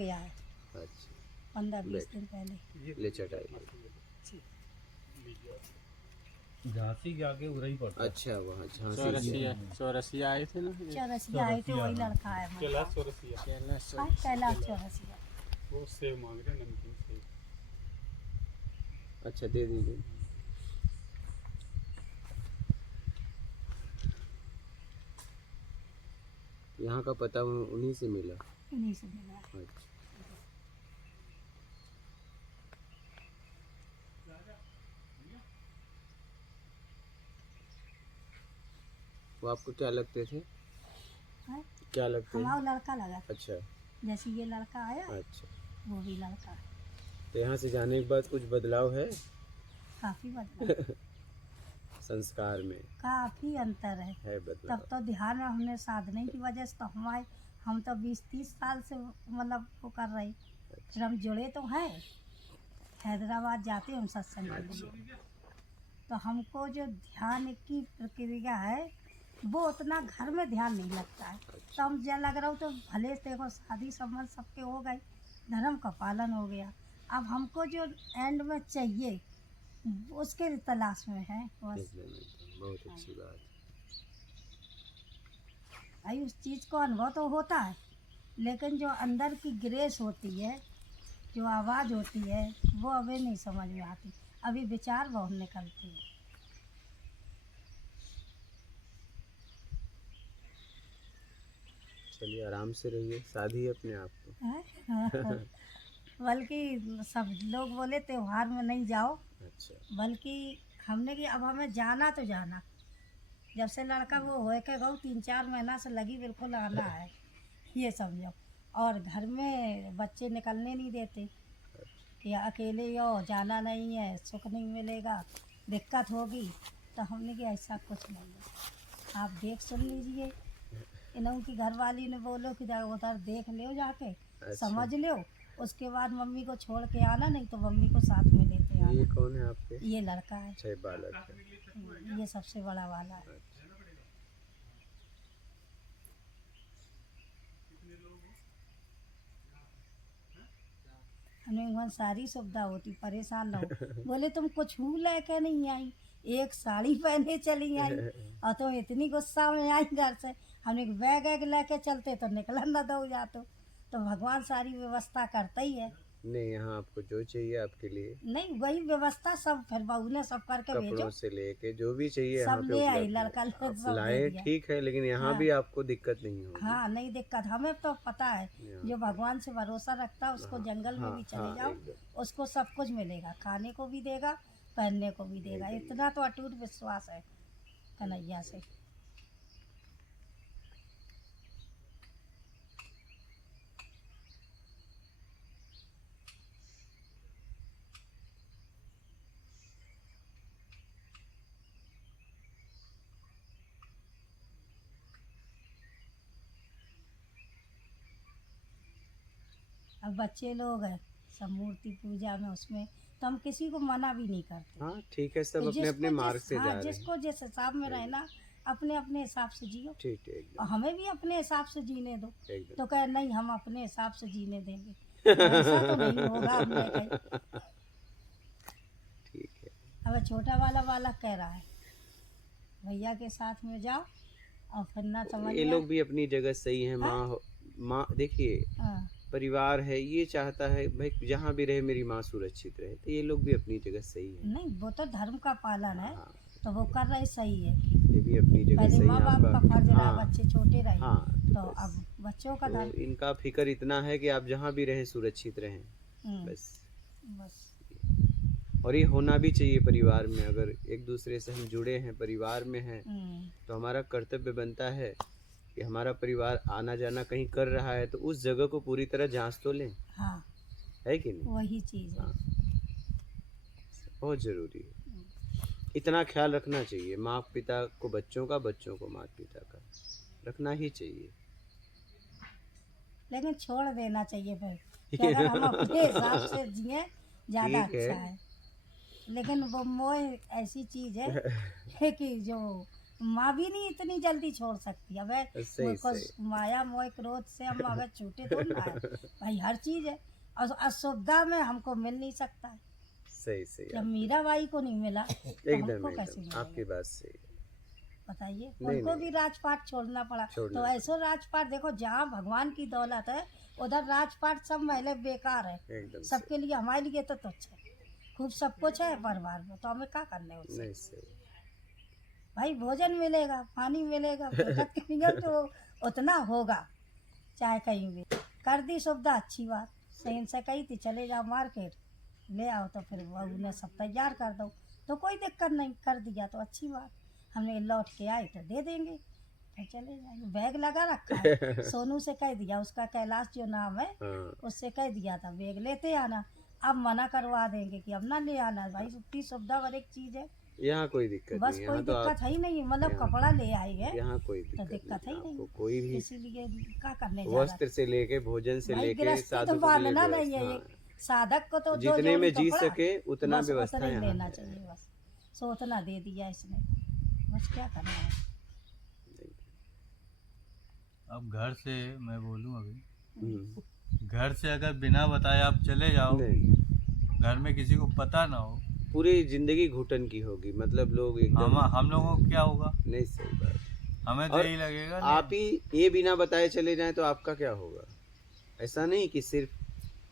गया है। अच्छा 15-20 दिन पहले। ले चटाई ले। झांसी के आगे उधर ही पड़ता है। अच्छा वहाँ झांसी चौरसिया आए थे ना, चौरसिया आए थे, वही लड़का है हमारा। कैलाश चौरसिया, कैलाश चौरसिया। वो सेव मांग रहे हैं, नमकीन सेव। अच्छा दे दीजिए। यहाँ का पता उन्हीं से मिला। इन्हीं से मिला। अच्छा वो आपको क्या लगते थे? है? क्या लगते हैं? हमारा लड़का लगा। अच्छा जैसे ये लड़का आया, अच्छा। वो भी लड़का है। तो यहाँ से जाने के बाद कुछ बदलाव है काफी बदलाव संस्कार में? काफी अंतर है। बदलाव। तब तो ध्यान में हमने साधने की वजह से तो हम तो 20-30 साल से मतलब वो कर रहे। फिर हम जुड़े तो हैं, हैदराबाद जाते हम सत्संग के लिए। तो हमको जो ध्यान की प्रक्रिया है वो उतना घर में ध्यान नहीं लगता है। तो हम जब लग रहा हूँ तो भले देखो शादी संबंध सबके हो गए, धर्म का पालन हो गया। अब हमको जो एंड में चाहिए उसके तलाश में है बस। बहुत अच्छी बात। भाई उस चीज़ को अनुभव तो होता है, लेकिन जो अंदर की ग्रेस होती है, जो आवाज़ होती है, वो अभी नहीं समझ में आती। अभी विचार बहुत निकलते हैं। चलिए आराम से रहिए, शादी है अपने आप को। हैं? बल्कि सब लोग बोले त्योहार में नहीं जाओ, अच्छा बल्कि हमने कि अब हमें जाना तो जाना। जब से लड़का वो हो के गो 3-4 महीना से लगी बिल्कुल आना है, ये समझो। और घर में बच्चे निकलने नहीं देते कि अकेले हो, जाना नहीं है, सुख नहीं मिलेगा, दिक्कत होगी। तो हमने कि ऐसा कुछ नहीं है, आप देख सुन लीजिए। इन्हों की घरवाली ने बोलो कि उधर देख लो जाके, समझ लो, उसके बाद मम्मी को छोड़ के आना, नहीं तो मम्मी को साथ में लेते आना। ये कौन है आपके? ये लड़का है। अच्छा बालक है। ये सबसे बड़ा वाला है। हमें वहाँ सारी सुविधा होती, परेशान ना हो। बोले तुम कुछ लेके नहीं आई, एक साड़ी पहने चली आई और तुम इतनी गुस्सा में आई घर से। हम एक बैग लेके चलते तो निकलन न दो जातो। तो भगवान सारी व्यवस्था करता ही है। नहीं यहाँ आपको जो चाहिए आपके लिए, नहीं वही व्यवस्था सब फिर बहू ने सब करके भेजो। कपड़ों से लेके जो भी चाहिए सब यहाँ पे ले आई, उपलब्ध है। लड़का लोग आप सब दे लाए दिया। ठीक है, लेकिन यहाँ हाँ। भी आपको दिक्कत नहीं होगी। हाँ नहीं दिक्कत, हमें तो पता है। जो भगवान से भरोसा रखता है उसको जंगल में भी चले जाओ, उसको सब कुछ मिलेगा, खाने को भी देगा, पहनने को भी देगा। इतना तो अटूट विश्वास है कन्हैया से। अब बच्चे लोग हैं सब मूर्ति पूजा में, उसमें तो हम किसी को मना भी नहीं करते। हाँ ठीक है, सब तो अपने अपने मार्ग से जा रहे हैं। जिसको जिस हिसाब में रहना, अपने अपने हिसाब से जियो। ठीक है एकदम। और हमें भी अपने हिसाब से जीने दो। एकदम। तो कहे नहीं हम अपने हिसाब से जीने देंगे, ऐसा तो नहीं होगा। हमने कही ठीक है। अब छोटा वाला बालक कह रहा है भैया के साथ में जाओ और फिर ना समझ ये लोग भी अपनी जगह सही है। माँ देखिए हाँ। परिवार है, ये चाहता है भाई जहाँ भी रहे मेरी माँ सुरक्षित रहे, तो ये लोग भी अपनी जगह सही है। नहीं वो तो धर्म का पालन है। हाँ। तो वो कर रहे सही है। ये भी अपनी जगह पहले सही माँ है बाप का आपका। फर्ज रहा, हाँ। बच्चे छोटे रहे। हाँ, तो बस। अब बच्चों का तो धर्म। इनका फिक्र इतना है कि आप जहाँ भी रहें सुरक्षित रहें, बस। बस और ये होना भी चाहिए परिवार में। अगर एक दूसरे से हम जुड़े हैं, परिवार में हैं, तो हमारा कर्तव्य बनता है कि हमारा परिवार आना जाना कहीं कर रहा है तो उस जगह को पूरी तरह जांच तो लें। हाँ है कि नहीं? वही चीज़ है। हाँ। बहुत जरूरी है, इतना ख्याल रखना चाहिए। माँ पिता को बच्चों का, बच्चों को माता पिता का रखना ही चाहिए। लेकिन छोड़ देना चाहिए फिर कि अगर हम अपने हिसाब से जिए ज़्यादा अच्छा है। लेकिन वो मोह ऐसी चीज़ है कि जो माँ भी नहीं इतनी जल्दी छोड़ सकती। अब सही मुझको सही माया मोह क्रोध से हम अगर छूटे तो ना है भाई, हर चीज है और असुविधा में हमको मिल नहीं सकता है। सही सही जब मीराबाई को नहीं मिला तो एकदम हमको कैसे एकदम मिलेगा? आपकी बात सही है। बताइए, नहीं, उनको नहीं। भी राजपाट छोड़ना पड़ा। छोड़ना तो ऐसो राजपाट देखो, जहाँ भगवान की दौलत है उधर राजपाट सब महिला बेकार है। एकदम सबके लिए, हमारे लिए तो तुच्छ है। खूब सब कुछ है परिवार में, तो हमें क्या करने सही। उससे? नहीं सही भाई भोजन मिलेगा, पानी मिलेगा, फुर्सत के नियम तो उतना होगा। चाहे कहीं भी कर दी सुविधा, अच्छी बात। सही से कही थी चले जाओ मार्केट ले आओ, तो फिर बहू ने सब तैयार कर दो, तो कोई दिक्कत नहीं, कर दिया तो अच्छी बात। हमने लौट के आए तो दे देंगे, तो चले जाएंगे। बैग लगा रखा है, सोनू से कह दिया, उसका कैलाश जो नाम है हाँ उससे कह दिया था बैग लेते आना। अब मना करवा देंगे कि अब ना ले आना भाई, इतनी सुविधा भर एक चीज है, यहाँ कोई दिक्कत बस नहीं। कोई यहाँ तो आप दिक्कत है ही नहीं। मतलब यहाँ- कपड़ा ले आएंगे यहाँ कोई तो दिक्कत दिक्कत है नहीं। ही आपको नहीं, कोई भी इसीलिए क्या करने जा रहा वस्त्र से लेके भोजन से भाई? लेके गृहस्थी तो साधु को बांधना लेके नहीं है ये, हाँ, साधक को तो दो जितने जोड़ी में जी कपड़ा, सके उतना बस व्यवस्था उतना ही यहाँ लेना है। चाहिए बस। सो उतना दे दिया इसने, बस क्या करना है। अब घर से मैं बोलूं अभी, हम्म, घर से अगर बिना बताए आप चले जाओ, नहीं घर में किसी को पता ना हो, पूरी जिंदगी घुटन की होगी। मतलब लोग एकदम हम लोगों को क्या होगा? नहीं सही बात। हमें तो और यही लगेगा आप ही ये बिना बताए चले जाएं तो आपका क्या होगा? ऐसा नहीं कि सिर्फ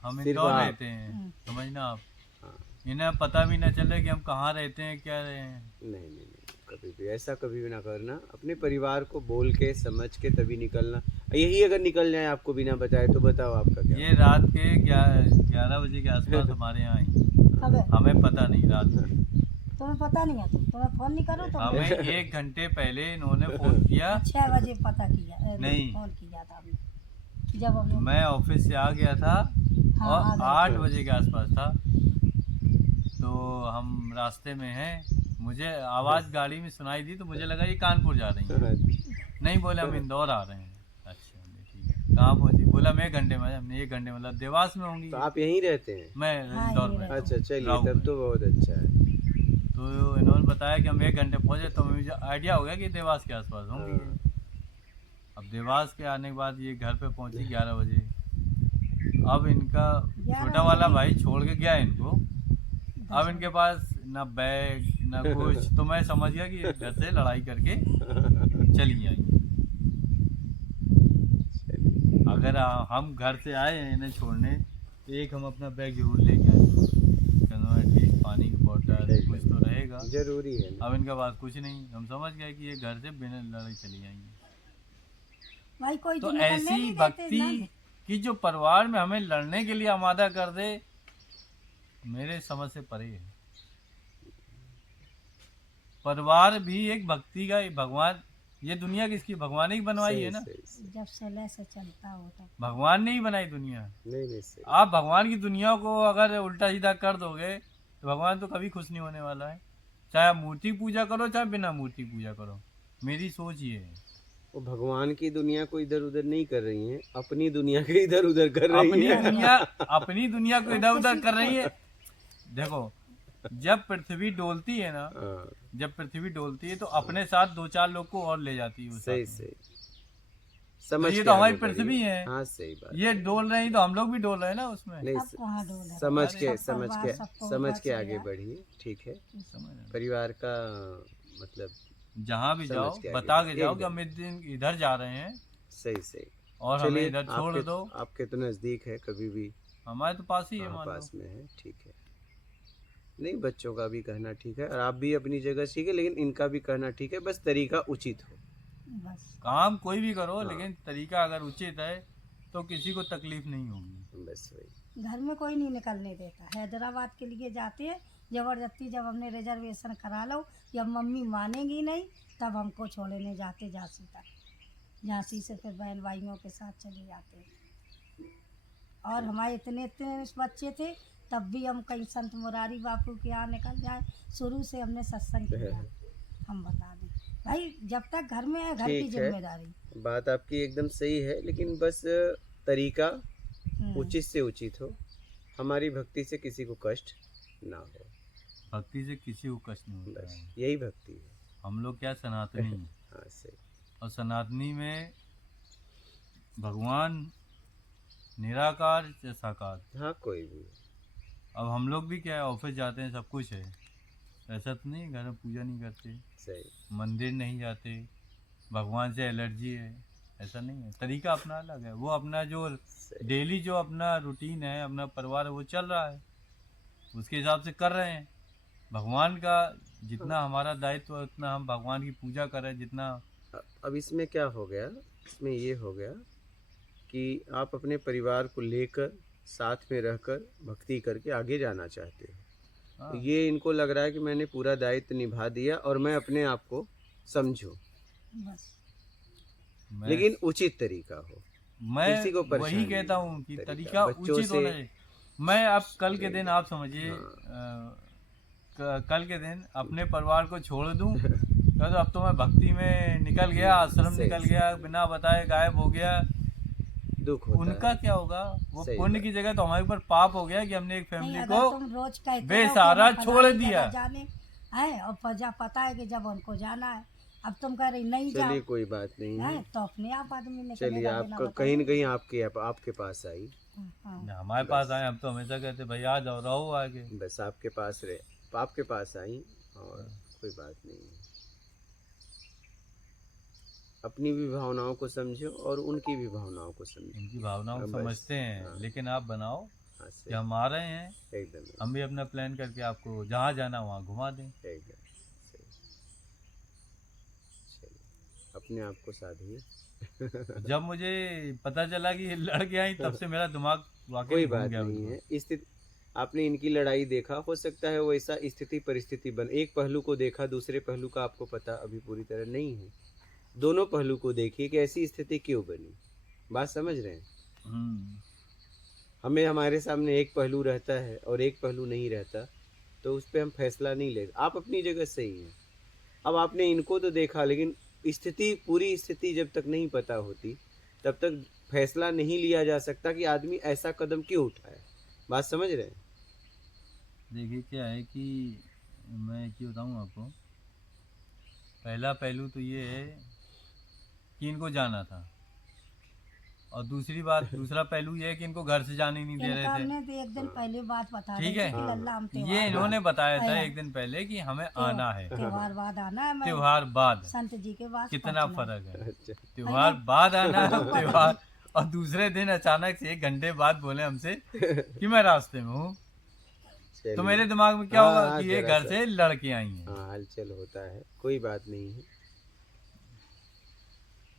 हम सिर्फ इंदौर आप- रहते हैं, समझना आप, हाँ, इन्हें पता भी ना चले कि हम कहाँ रहते हैं, क्या रहे हैं। नहीं नहीं नहीं कभी भी ऐसा कभी भी ना करना। अपने परिवार को बोल के समझ के तभी निकलना। यही अगर निकल जाए आपको बिना बताए तो बताओ आपका क्या? ये रात के 11 बजे के आसपास हमारे यहाँ आई, अब हमें पता नहीं रात में। तुम्हें पता नहीं है, तुम्हें फोन नहीं करो तो हमें 1 घंटे पहले इन्होंने फोन किया। 6 बजे पता किया, नहीं। फोन किया था हमने जब हम लोग। मैं ऑफिस से आ गया था हाँ, और आ गए 8 थे। बजे के आसपास था, तो हम रास्ते में हैं, मुझे आवाज़ गाड़ी में सुनाई दी तो मुझे लगा ये कानपुर जा रही है। नहीं, बोले हम इंदौर आ रहे हैं। अच्छा ठीक है, कहाँ पहुँची? बोला मैं 1 घंटे में। हमने 1 घंटे मतलब देवास में होंगी। तो आप यहीं रहते हैं? मैं हाँ, इंदौर यहीं में। रहते अच्छा चलिए राव तब में। तो बहुत अच्छा है। तो इन्होंने बताया कि हम 1 घंटे पहुँचे, तो मुझे आइडिया हो गया कि देवास के आसपास होंगी ये। हाँ, अब देवास के आने के बाद ये घर पे पहुंची 11 बजे। अब इनका 11 छोटा वाला बजे? भाई छोड़ के गया इनको। अब इनके पास ना बैग ना कुछ, तो मैं समझ गया कि घर से लड़ाई करके चली आई। चलिए अगर हम घर से आए हैं इन्हें छोड़ने, तो एक हम अपना बैग जरूर लेके आए, एटलीस्ट पानी की बोतल कुछ तो रहेगा। जरूरी है ना। अब इनके पास कुछ नहीं, हम समझ गए कि ये घर से बिना लड़ाई चली आएंगी। भाई कोई तो तो निकलने ऐसी नहीं देते भक्ति ना। कि जो परिवार में हमें लड़ने के लिए आमादा कर दे, मेरे समझ से परे है। परिवार भी एक भक्ति का भगवान, ये दुनिया किसकी? भगवान ही बनवाई है ना। सही, सही। जब से से चलता हो तो भगवान ने ही बनाई दुनिया। नहीं नहीं सही। आप भगवान की दुनिया को अगर उल्टा सीधा कर दोगे तो भगवान तो कभी खुश नहीं होने वाला है। चाहे आप मूर्ति पूजा करो चाहे बिना मूर्ति पूजा करो, मेरी सोच ये है। वो भगवान की दुनिया को इधर उधर नहीं कर रही हैं, अपनी दुनिया के इधर उधर कर रही अपनी हैं। दुनिया अपनी दुनिया को इधर उधर कर रही है। देखो, जब पृथ्वी डोलती है ना, हाँ, जब पृथ्वी डोलती है तो अपने साथ 2-4 लोग को और ले जाती है उस सही साथ में। सही समझ ये के तो हमारी आगे बढ़िए। पृथ्वी है। हाँ सही बात। ये डोल रही तो हम लोग भी डोल रहे हैं ना उसमें। नहीं अब कहाँ डोल है? समझ सब के परिवार, सबको समझ बस के हो आगे गया। बढ़िए, ठीक है। समझ रहे हैं? परिवार का मतलब जहाँ भी समझ जाओ के आगे बता के बढ़िए, जाओ कि एकदम। हम इस दिन इधर जा रहे हैं सही सही। और हमें चलिए इधर छोड़ दो। आपके तो नज़दीक है, कभी भी हमारे तो पास ही है, हाँ, मान लो। पास में है, ठीक है। नहीं, बच्चों का भी कहना ठीक है और आप भी अपनी जगह ठीक है, लेकिन इनका भी कहना ठीक है, बस तरीका उचित हो। बस काम कोई भी करो, हाँ। लेकिन तरीका अगर उचित है तो किसी को तकलीफ नहीं होगी। बस वही। घर में कोई नहीं निकलने देता। हैदराबाद के लिए जाते हैं जबरदस्ती, जब हमने रिजर्वेशन करा लो, जब मम्मी मानेंगी नहीं तब हमको छोड़ने जाते झांसी तक। झांसी से फिर बहन भाइयों के साथ चले जाते हैं। और हमारे इतने इतने बच्चे थे तब भी हम कहीं संत मुरारी बापू के यहाँ निकल जाए। शुरू से हमने सत्संग किया, हम बता दें भाई, जब तक घर में है घर की ठीक है। जिम्मेदारी। बात आपकी एकदम सही है, लेकिन बस तरीका हम्म। उचित से उचित हो, हमारी भक्ति से किसी को कष्ट ना हो, भक्ति से किसी को कष्ट नहीं होता बस है। यही भक्ति है। हम लोग क्या सनातनी हैं। हाँ सही। और सनातनी में भगवान निराकार या साकार। हाँ कोई भी। अब हम लोग भी क्या है, ऑफिस जाते हैं, सब कुछ है, ऐसा तो नहीं घर में पूजा नहीं करते, सही। मंदिर नहीं जाते, भगवान से एलर्जी है, ऐसा नहीं है। तरीका अपना अलग है, वो अपना जो सही। डेली जो अपना रूटीन है, अपना परिवार है, वो चल रहा है, उसके हिसाब से कर रहे हैं। भगवान का जितना हमारा दायित्व है उतना हम भगवान की पूजा करें जितना। अब इसमें क्या हो गया, इसमें ये हो गया कि आप अपने परिवार को लेकर साथ में रहकर भक्ति करके आगे जाना चाहते हो। हाँ, तो ये इनको लग रहा है कि मैंने पूरा दायित्व निभा दिया और मैं अपने आप को समझूं, बस मैं लेकिन उचित तरीका हो। किसी को मैं परेशानी वही कहता नहीं हो, हूँ कि तरीका तरीका बच्चों उचित से। होना चाहिए। मैं अब कल के दिन आप समझिए, हाँ। कल के दिन अपने परिवार को छोड़ दूं तो अब तो मैं भक्ति में निकल गया, आश्रम सही, निकल गया, बिना बताए गायब हो गया, दुख होता उनका है। क्या होगा? वो सही पुण्य बात। की जगह तो हमारे ऊपर पाप हो गया कि हमने एक नहीं, फैमिली अगर को तुम रोज कहते रहो कि बेसहारा हमें छोड़ फलानी दिया। जगह जाने है और पता है कि जब उनको जाना है, अब तुम कह रही नहीं जाओ, चलिए कोई बात नहीं है। है तो अपने आप आदमी चलिए निकलेगा आप बिना कहीं न बताए। कहीं आपके पास आई, हाँ, हमारे पास आए, हम तो हमेशा कहते भाई आ जाओ, रहो आगे। बस आपके पास आई और कोई बात नहीं है। अपनी भी भावनाओं को समझो और उनकी भी भावनाओं को समझो। उनकी भावनाओं को बस, समझते हैं, हाँ। लेकिन आप बनाओ हाँ कि सही, हम आ रहे हैं, एकदम हम भी अपना प्लान करके आपको जहाँ जाना वहाँ घुमा दें। एकदम सही। चलिए अपने आप को साधिए। जब मुझे पता चला कि ये लड़के आई, तब से मेरा दिमाग वाकई कोई में घूम बात गया नहीं बिल्कुल। है। स्थिति आपने इनकी लड़ाई देखा, हो सकता है वैसा स्थिति परिस्थिति बन, एक पहलू को देखा, दूसरे पहलू का आपको पता अभी पूरी तरह नहीं है। दोनों पहलू को देखिए कि ऐसी स्थिति क्यों बनी। बात समझ रहे हैं? हम्म, हमें हमारे सामने एक पहलू रहता है और एक पहलू नहीं रहता, तो उस पर हम फैसला नहीं ले। आप अपनी जगह सही हैं। अब आपने इनको तो देखा, लेकिन पूरी स्थिति जब तक नहीं पता होती तब तक फैसला नहीं लिया जा सकता कि आदमी ऐसा कदम क्यों उठाए। बात समझ रहे हैं? देखिए क्या है कि मैं क्या बताऊँ आपको, पहला पहलू तो ये है कि इनको जाना था, और दूसरा पहलू ये है कि इनको घर से जाने नहीं दे इनका रहे थे। हमने तो एक दिन पहले बात बता ठीक दी है, थी कि लल्ला हम ये त्योहार इन्होंने बताया था आया। एक दिन पहले कि हमें आना है, त्योहार बाद आना है, मैं त्योहार बाद। संत जी के पास कितना पहुंचना है। फर्क है, अच्छा, त्योहार बाद आना है त्योहार, और दूसरे दिन अचानक से 1 घंटे बाद बोले हमसे कि मैं रास्ते में हूँ। तो चलिए। मेरे दिमाग में क्या हाँ, होगा हाँ, कि ये जरा घर सा। से लड़के आई हैं। हाँ हलचल होता है, कोई बात नहीं है।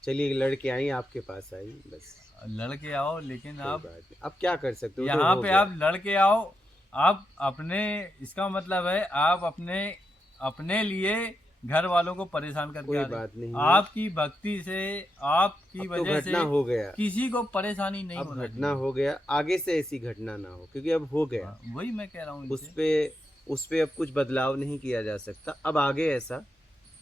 चलिए लड़के आई, आपके पास आई, बस लड़के आओ, लेकिन कोई आप बात नहीं। अब क्या कर सकते हो, जो यहाँ हो पे गया। आप लड़के आओ, आप अपने, इसका मतलब है आप अपने लिए घर वालों को परेशान करके कोई आ रहे बात नहीं हैं। है। आपकी भक्ति से, आपकी अब तो वजह घटना से हो गया, किसी को परेशानी नहीं अब होना घटना चाहिए। हो गया, आगे से ऐसी घटना ना हो, क्योंकि अब हो गया। हाँ, वही मैं कह रहा हूँ उस इनसे, पे अब कुछ बदलाव नहीं किया जा सकता। अब आगे ऐसा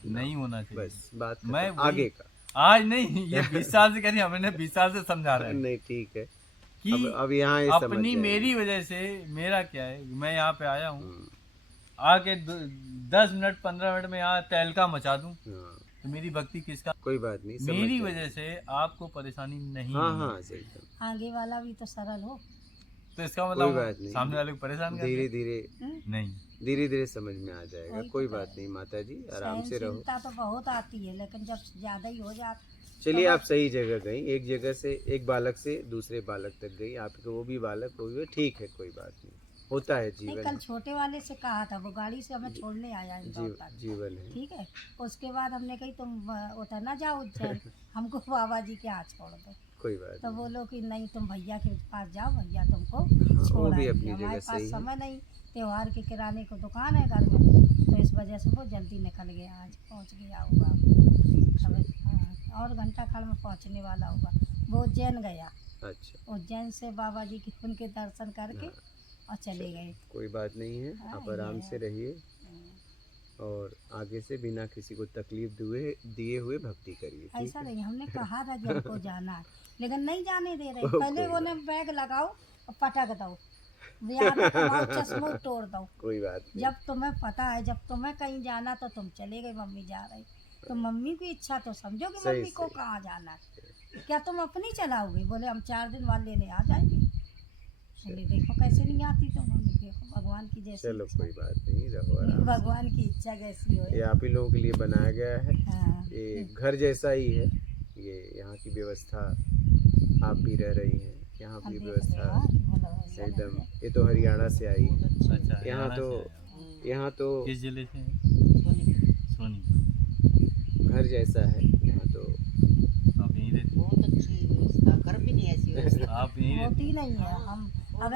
नहीं होना चाहिए। बस बात मैं खत्म। वही आगे का आज नहीं, ये 20 साल से करी, हमने 20 साल से समझा रहे हैं नहीं, ठीक है। कि अब यहाँ ये समझ अपनी जाएंगे। मेरी वजह से मेरा क्या है, मैं यहाँ पे आया हूँ, हम्म, आके 10 मिनट 15 मिनट में यहाँ तहलका मचा दूं, हाँ, तो मेरी भक्ति किसका? कोई बात नहीं, समझ मेरी जाएंगे। वजह से आपको परेशानी नहीं हाँ है। हाँ सही है। आगे वाला भी तो सरल हो। तो इसका कोई मतलब बात नहीं, सामने वाले को परेशान कर धीरे दे? धीरे नहीं, धीरे धीरे समझ में आ जाएगा। वही तो कोई कह बात रहे नहीं माता जी, आराम से रहो। सहनशीलता तो बहुत आती है, लेकिन जब ज्यादा ही हो जाता चलिए आप सही जगह गई, एक जगह से एक बालक से दूसरे बालक तक गई, आपके वो भी बालक वो भी, ठीक है, कोई बात नहीं, होता है नहीं, जीवन। कल छोटे वाले से कहा था, वो गाड़ी से हमें छोड़ने आया इंदौर तक। जीवन है। ठीक है, उसके बाद हमने कही तुम उतर ना जाओ उज्जैन, हमको बाबा जी के हाथ छोड़ दो। कोई बात तो नहीं। बोलो कि नहीं, तुम भैया के पास जाओ, भैया तुमको वो छोड़ भी आएंगे। अपनी हमारे जगह पास सही है। समय नहीं, त्योहार के किराने को दुकान है घर में, तो इस वजह से वो जल्दी निकल गया, आज पहुंच गया होगा। अब हाँ, और घंटा खड़ में पहुंचने वाला होगा। वो उज्जैन गया, अच्छा, उज्जैन से बाबा जी के उनके दर्शन करके और चले गए। कोई बात नहीं है, हाँ, आप ये आराम है। से रहिए और आगे से बिना किसी को तकलीफ दिए हुए भक्ति करिए, ठीक ऐसा है? नहीं, हमने कहा था कि हमको जाना है, लेकिन नहीं जाने दे रहे। कोई पहले वो बात ने बैग लगाओ और पटक दो, यहाँ तक हमारा चश्मा तोड़ दो। कोई बात नहीं। जब तुम्हें पता है, जब तुम्हें कहीं जाना तो तुम चले गए, मम्मी जा रही, तो मम्मी की इच्छा तो समझो कि सही, मम्मी को सही। कहाँ जाना है। क्या तुम अपनी चलाओगे? बोले हम 4 दिन बाद लेने आ जाएंगे। बोले देखो कैसे नहीं आती तो मम्मी, देखो भगवान की जैसी चलो इच्छा। कोई बात नहीं, रहो आराम भगवान की इच्छा कैसी हो। से। ये आप ही लोगों के लिए बनाया गया है, हाँ, ये घर जैसा ही है। ये यहाँ की व्यवस्था, आप भी रह रही हैं यहाँ हम की देख रहे व्यवस्था हैं कि मतलब ऐसा नहीं एकदम। है। ये तो हरियाणा से आई है। अच्छा यहाँ हरियाणा तो से आए हो। यहाँ तो किस जिले से हैं? सोनीपत। घर जैसा है यहाँ तो। आप यहीं रहते बहुत अच्छी व्यवस्था, घर भी नहीं ऐसी व्यवस्था आप यहीं रहते होती नहीं है। हम अब